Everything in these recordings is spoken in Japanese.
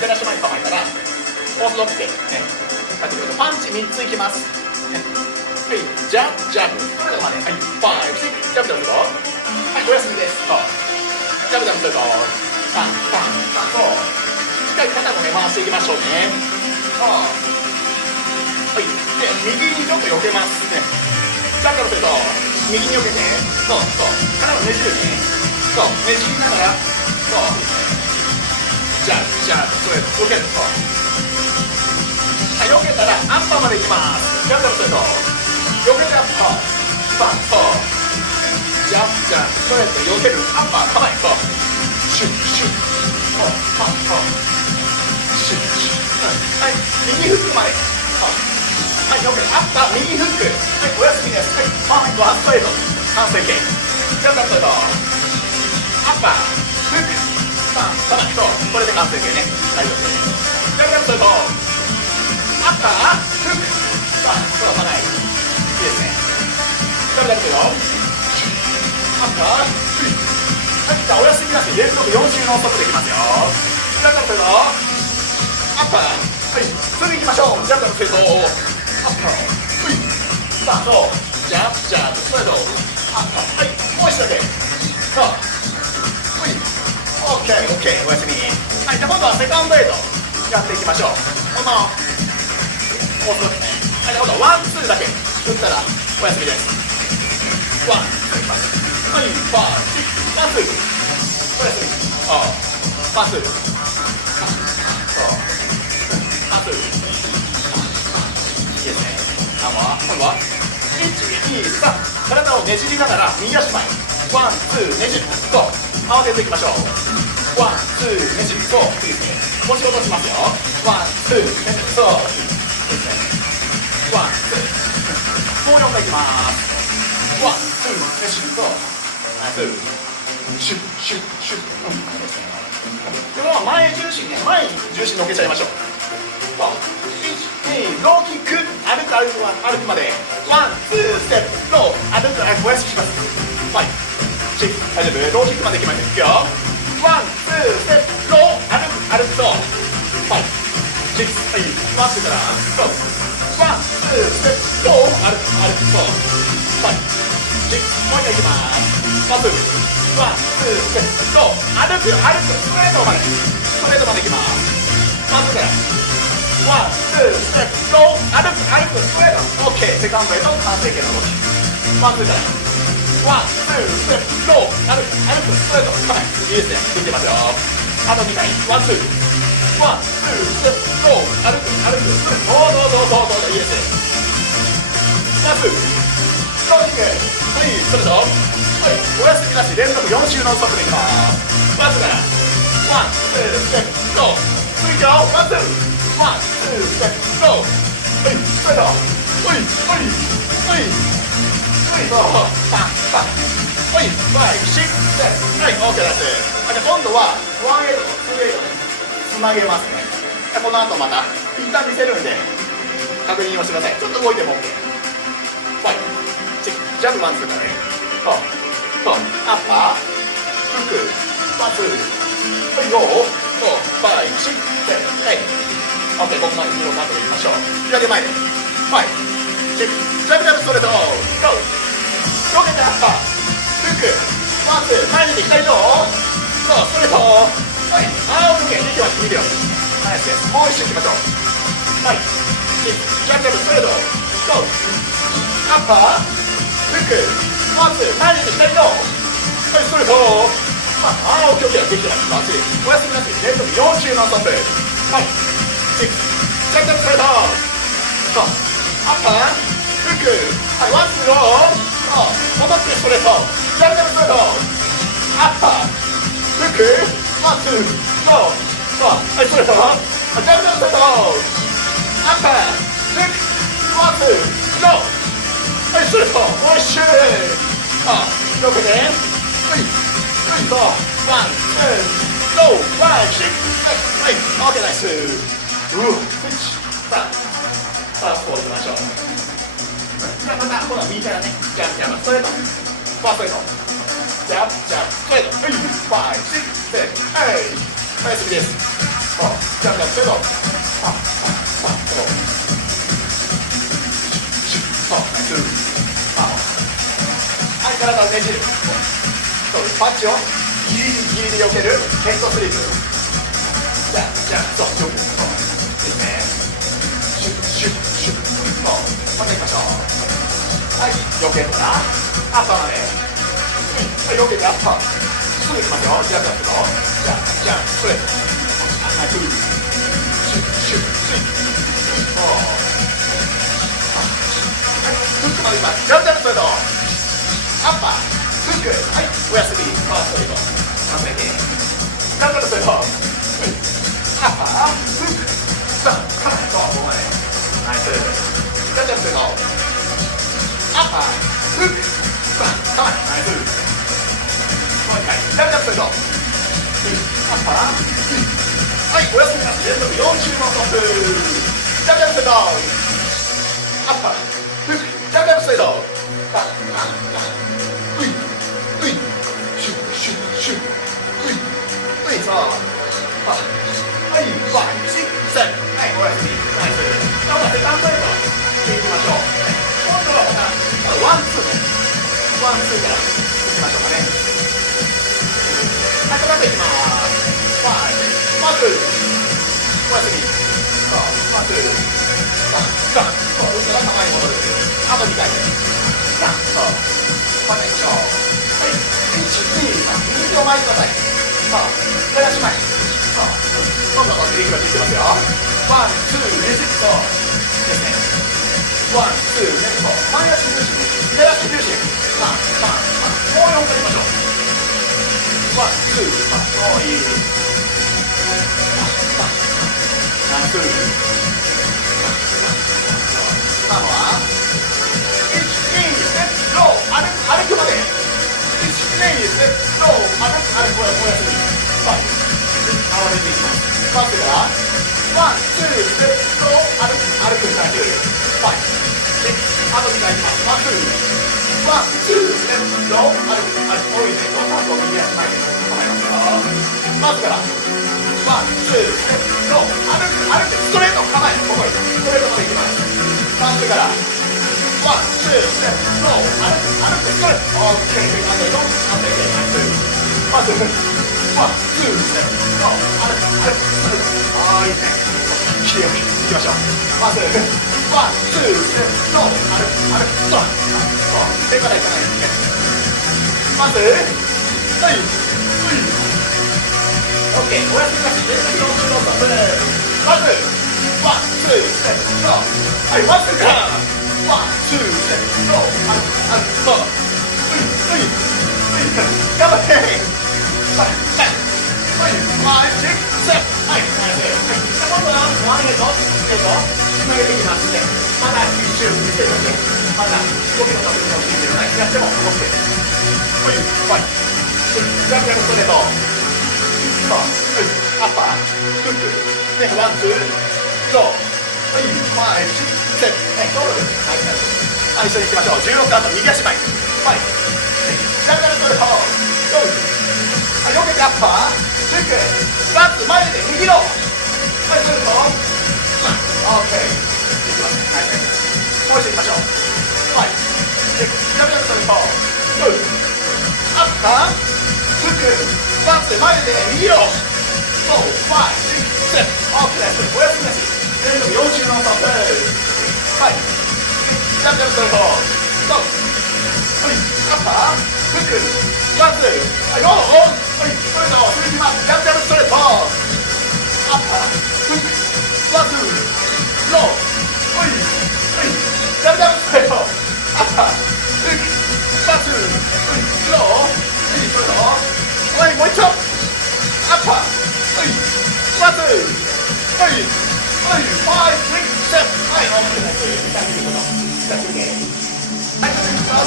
出だし前に構えたらオーソドックスでねやってくるとパンチ3ついきます、ね、はいジャブジャブこれまではい5、6ジャブジャブするとはいお休みです。ジャブジャブするとパンパンパンとしっかり肩もね回していきましょうね。はいで右にちょっと避けますね。ジャブジャブすると右に避けてそう肩をねじるね。ねじりながらジャブジャブそれ避けるはい避けたらアッパーまでいきます。ジャブジャブすると避けてアッパーバンジャブジャブそれ避けるアッパー構えシュッシュッパンシュッシュッはい右フックまではい避けるアッパー右フックはいお休みです。はいパーフェクトワンストレート完成形ジャブジャブするとアッパーフックパンパンこれで完成形ね。大丈夫です。ジャブジャブするとアッパーフックパンパンいいですね。ジャブジャブするよアッパーフックはいじゃあお休みなし連続4周の速でいきますよ。ジャブジャブするとアッパーはい次いきましょう。ジャブジャブするとアッパーフックさあそうジャブジャブストレートアッパーはいもう一度だけさあオッケーおやすみ。はいじゃあ今度はセカンドエイドやっていきましょう。このオーソドックスね。はいじゃあ今度はワンツーだけ打ったらおやすみです。ワンツーいきますはいパーワンツーおやすみパスパスいいですね。今度は123体をねじりながら右足前ワンツーねじる慌てていきましょう。ワンツーねじるそういいですね。腰落としますよ。ワンツーねじるそういいですね。ワンツーもう4回いきます。ワンツーねじるそうツーシュッシュッシュッでも前重心ね前に重心乗けちゃいましょう。1、2ローキック歩くまでワンツーステップロー歩くおやすみします。はい大丈夫ローキックまで決まっていくよ。ワンツーステップロー歩くとはいシックスはい回ってからワンツーステップロー歩くとはいシックスもう一回いきます。まずワンツーステップロー歩くストレートまでいきます。まずからワンツーステップロー歩くストレート OK セカンドへの完成形の動き。まずからワンツーステップロー歩くストレート構えいいですね。できてますよ。あと2回ワンツーワンツーステップロー歩くストレートどういいですね。ワンツーローキックはいストレートはいお休みなし連続4周の速でいきます。まずからワンツーステップロー次いくよワンツーワンツーステップローはいストレートそうパンはいシックスはい OK です。じゃあ今度はワンエイドとツーエイドでつなげますね。この後また一旦見せるんで確認をしてください。ちょっと動いても OK。 はいジャブワンツーからねアッパーフックワンツーはいゴーシックスはい OK ここまで2をカットでいきましょう。左前ではいジャブジャブストレートゴーロケットアッパーフックワンツー前に左どうそうストレートはいOK 見てます見てますナイスです。もう一周いきましょう。はいジャブジャブストレートゴーアッパーフックワンツー前に左どうはいストレートOK できてますバッチリ。おやすみなし連続4周のストップはいジャブジャブストレートそうアッパーフックはいワンツーロー戻ってストレートジャブジャブストレートアッパーフックワンツーローはいストレートジャブジャブストレートアッパーフックワンツーローはいストレートもう一周ロケではいワンツーローワンシックスはい OK ナイスさあこういきましょう。じゃあまた今度は右からねジャブジャブストレートファーストエイトジャブジャブストレートはいファイブシックスはいおやすみです。ジャブそれとはい、体をねじる。パンチをギリギリで避けるヘッドスリープ。じゃあ、そう、ですね。シュッシュッシュッ。またいきましょう。はい、避けたらアッパーまで。はい、避けてアッパー。すぐいきますよ。開くんですけど。じゃあ、ストレート。はい、シュッシュッスイッ。フックまでいきます。ジャンプストレート。アッパー、フック、はい、おやすみ、ファーストリート、忘れて、カウンターストレート、アッパー、フック、さあ、カウンター、ここまで、ナイス、カウンターストレート、アッパー、フック、さあ、カウンター、ナイス、もう一回、カウンターストレート、アッパー、フック、はい、おやすみなさい、連続40のトップ、カウンターストレート、アッパー、フック、カウンターストレート、そう、はい、5、6、7、はい、おやすみ、ナイス。今度はセカンドエイトしていきましょう。今度はワン、ツーね。ワン、ツーからいきましょうかね。はい、この後いきます。5、ワン、ツー、おやすみ。そう、ワン、ツー、3、そう、運動が前に戻る。あと2回。3、そう、またいきましょう。はい、1、2、3、右を前にください。さあ、手出し前。さあ、今度はお尻がついてますよ。ワン、ツー、レジット。ですね。ワン、ツー、レジット。前足重心。左足重心。さあ、もう4回いきましょう。ワン、ツー、そういい。ナイス。今のは、1、2、ロー、歩くまで。1、2、ロー、歩く、おやすみ。合わせていきます。まずは、ワン、ツー、ロー、歩く、ナイス。ファイブ。で、あと2回いきます。ワン、ツー、ロー、歩く、多いね。どんどん右足前で構えますよ。まずから、ワン、ツー、ロー、歩く、ストレート、構え、ここに、ストレートまでいきます。まずから、ワン、ツー、ロー、歩く、ストレート。オッケー、あと4、あと4、まず、ワン、ツー、ロー、歩く、いいね。きれいにいきましょう。まず、ワン、ツー、ロー、歩く、ストラッそう、手からいかないですね。まず、はい、オッケー、おやすみなし、連続40のストップ。まず、ワン、ツー、ロー、はい、まずから、ワン、ツー、ロー、歩く、そう、頑張って。5、6、7、はい、ナイス。今度はワンヘッド、つなげていきますね。まだ一周見せるだけ。まだ動きの確認をしているので、やっても OK です。はい、ガンガンストレート。そう、アッパー、フック、で、ワン、ツー、ロー。はい、5、6、7、ゴールです。はい、一緒に行きましょう。16カウント、右足前。はい、ガンガンストレート。ゴール。避けてアッパー、フック、バック、前で右ロー。はい、すると、オッケー。いきます。はい、もう一度いきましょう。はい。で、ダメだとすると、グー、アッパー、フック、バック、前で右ロー。そう、5、6、7、オッケーです。おやすみなし。連続40のストップ。はい。ダメだとすると、ゴー。はい、アッパー、フック、バック、はい、ロー。はい、それと続きます。ジャンプストレート。アッパー、フック、ワン、ツー、ロー。はい、ジャンプストレート。アッパー、フック、ワン、ツー、ロー。はい、それと、はい、もう一度。アッパー、はい、ワン、ツー、はい、5、6、7、はい、オッケーです。はい、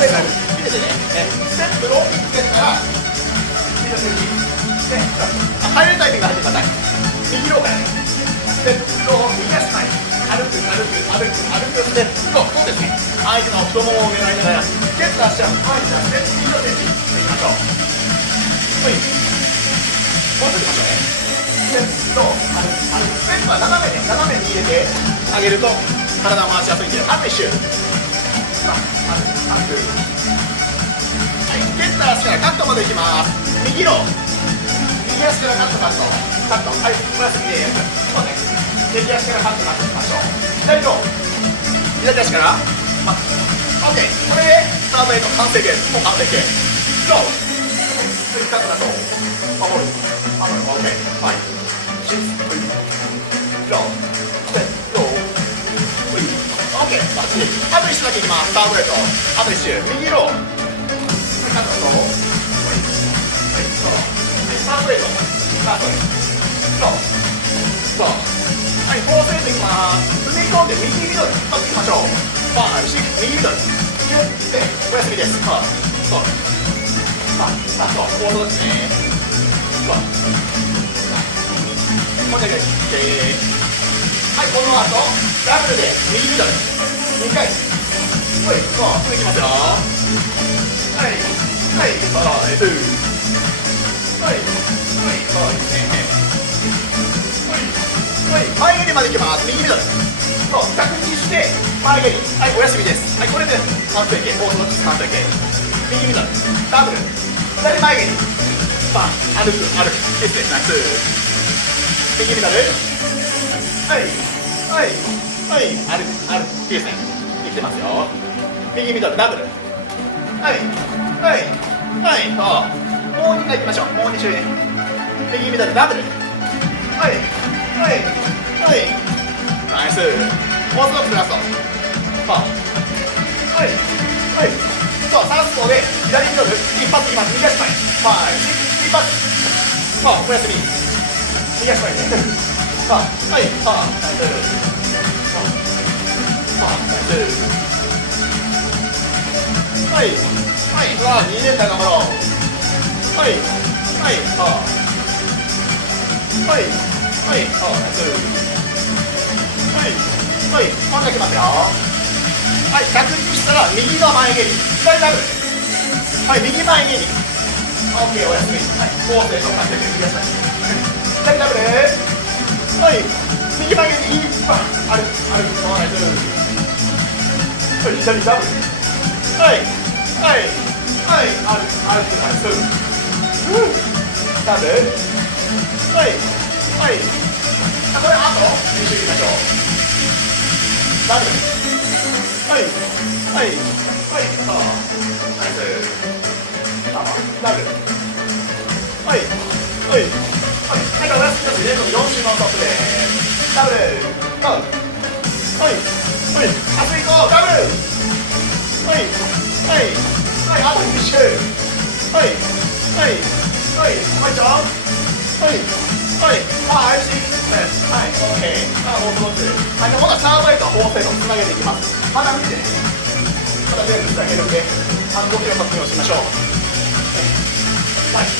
上がる。見ててね。ステップローキングですから。入るタイミングが入ってください。右ローからね。ステップロー、右足前。歩く、ステップロー。そうですね。相手の太ももを狙いながら、ケツと足を前に出して、リードチェンジしていきましょう。はい。もう一度いきましょうね。ステップロー、歩く、ップは斜めに入れてあげると体を回しやすいんで、あと1周。蹴った足からカットまでいきます。右ロー、右足からカット、はい、お休みです。そうね、右足からカットしましょう。左ロー、左足から、OK、これでサーブエイト完成形です。もう完成形。ロー、カットだと守る、OK、はい、シップ、ロー、ロー、OK、バッチリ。あと1周だけいきます。サーブエイト、あと1周、右ロー、カットと、サーブレート、カット、はい、フォーセーブいきます。踏み込んで右ミドル、引っ張っていきましょう。5、6、右ミドル、ギュッて、お休みです。オーソドックスね。もうちょいです。はい、この後、ダブルで右ミドル、2回。はい、そう、続きますよ。はい、はい、そうです。はい、そうですね。はい、前蹴りまでいきます。右ミドル。そう、着地して、前蹴り。はい、お休みです。はい、これで完成形、オーソドックス完成形。右ミドル、ダブル。左前蹴り。歩く。キスです、ナイス。右ミドル。はい、歩く、キスね。できてますよ。右ミドル、ダブル。はい、そう。もう2回いきましょう。もう2周ね。右ミドルダブル。ナイス。オーソドックスラスト。そう、サウスポーで左ミドル一発いきます。右足前。一発。お休み。右足前ね。ナイス。2連打頑張ろう。ナイス。まだ来ますよ。はい、着地したら右の前蹴り、左ダブル。はい、右前蹴り。OK、お休み。はい、コースでしょうか。右足前。左ダブル。はい、右前蹴り。歩く。ナイス。左ダブル。歩く。ナイス。ダブル。これあと2周いきましょう。ダブル。ナイス。ダブル。はい、お休みです。4周のトップです。ダブル。あと1個、ダブル。あと2周。もう一丁。OK。オーソドックス。今度はサーブエイト、フォーセーブをつなげていきます。まだ見てね。まだ全部つなげるんで、5キロ活用しましょう。はい、ロ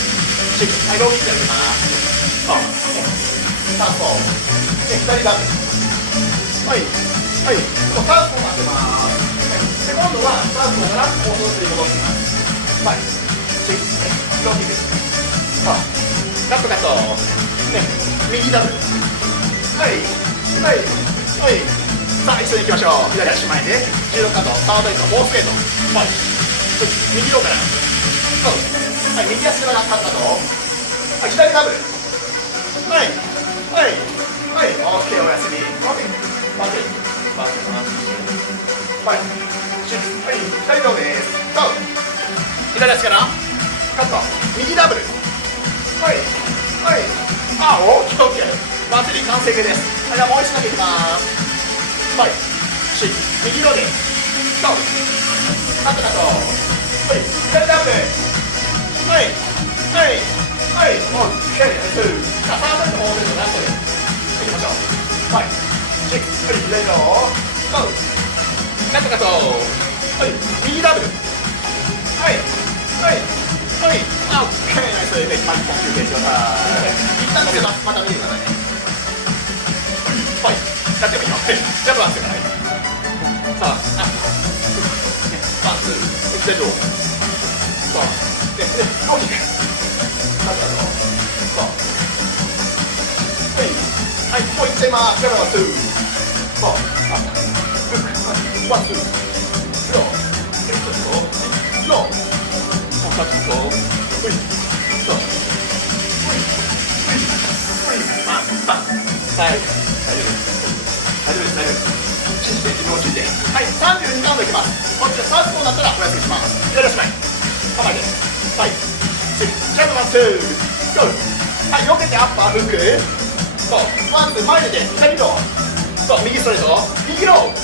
ーキックやってます。サウスポー。左ダブル。サウスポー待ってます。今度はサウスポーからオーソドックスに戻します。ローキック。カット。右ダブル。さあ、一緒に行きましょう。左足前で16カード、サードエイト、フォースケート。右ローから。右足からカット。左ダブル。OK、お休み。左ローです。左足からカット。右ダブル。オッケー。バッチリ完成形です。じゃあもう一度だけいきます。右ローです。カット。左ダブル。オッケー。サードエイト、フォーセーブラストでいきましょう。左ロー。カット。右ダブル。オッケー、ナイス。で、1本休憩してください。一旦乗せます。また見てくださいね。やってもいいよ。ジャンプワンしてください。さあ、ワン、ツー、左ロー。ローキック。もう一着。しています。ジャブワンツーフォーアップワンツーローローカットローウイローウイパンパンはい大丈夫です信じて自分を信じてはい、32ラウンドいきます。こっちサウスポーだったらお休みします。左足前構えてはいジャブワンツーゴーはい、避けてアッパーフックそうワンツー前出て左ローそう右ストレート右ロー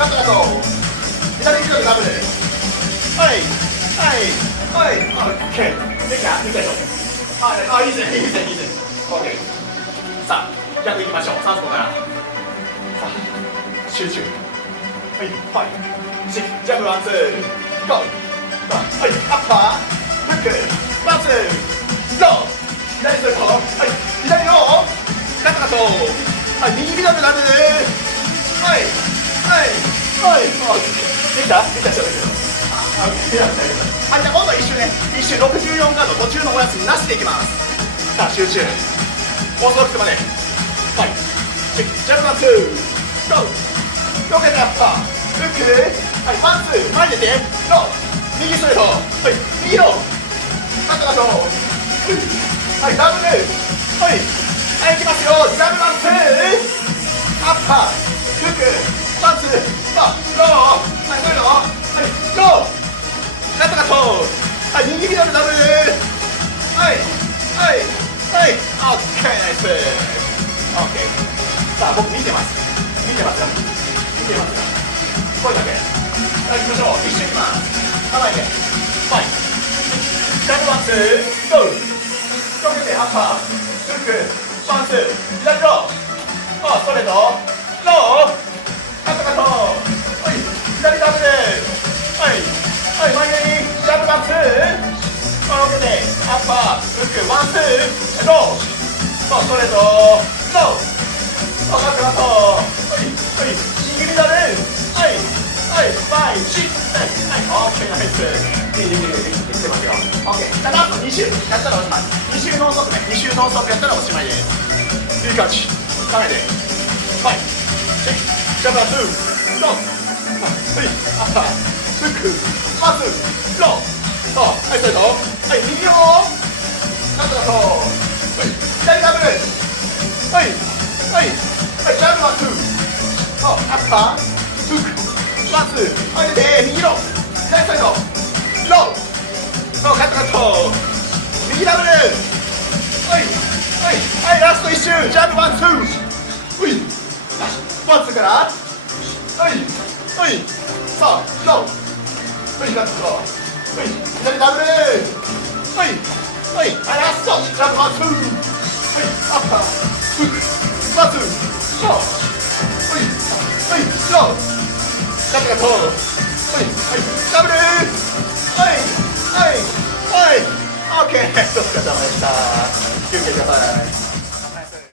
カットカット左右のダブルはいはいはいオッケーできた見てよいいですねいいですねいいですねオッケーさあ逆いきましょう。サウスポーから集中はいはいジャブワンツーゴーはいアッパーフックワンツーロー左ストレートはい左ローカットカットはい右ミドルダブルはいはいできたできた人ですよ。はい、じゃあ今度一周ね一周64カード途中のお休みなしでいきます。さあ集中オーソドックスまではいジャブワンツーゴーロケットアッパーフックはいワンツー前出てロー右ストレートはい右ローカットカットはいダブルはいはいいきますよ。ジャブワンツーアッパーフックワンツーローはいストレートはいローカットカットはい右ミドルダブルはいオッケーナイスオッケーさあ僕見てますよこれだけさあ行きましょう。一緒にいきます構えてファイジャブワンツーゴーロケてアッパーフックワンツー左ローストレートローカットカットはい左ダブルはい前にジャブワンツーロケてアッパーフックワンツーローストレートローカットカットはい右ミドルはいシッはいオッケーナイスいってますよ。オッケーラスト2周やったらおしまい。2周ノンストップね2周ノンストップやったらおしまいです。いい感じ考えてはいジャブワンツーローはいアッパーフックワンツーローはいストレートはい右ローカットカットはい左ダブルはいジャブワンツーアッパーフックワンツーはい出て右ロー左ストレートローカットカット右ダブルはいラスト1周ジャブワンツーワンツーからはいさあローカットカット左ダブルラストジャブワンツーアッパーフックワンツーローローカットカットダブルオッケーお疲れ様でした。休憩ください。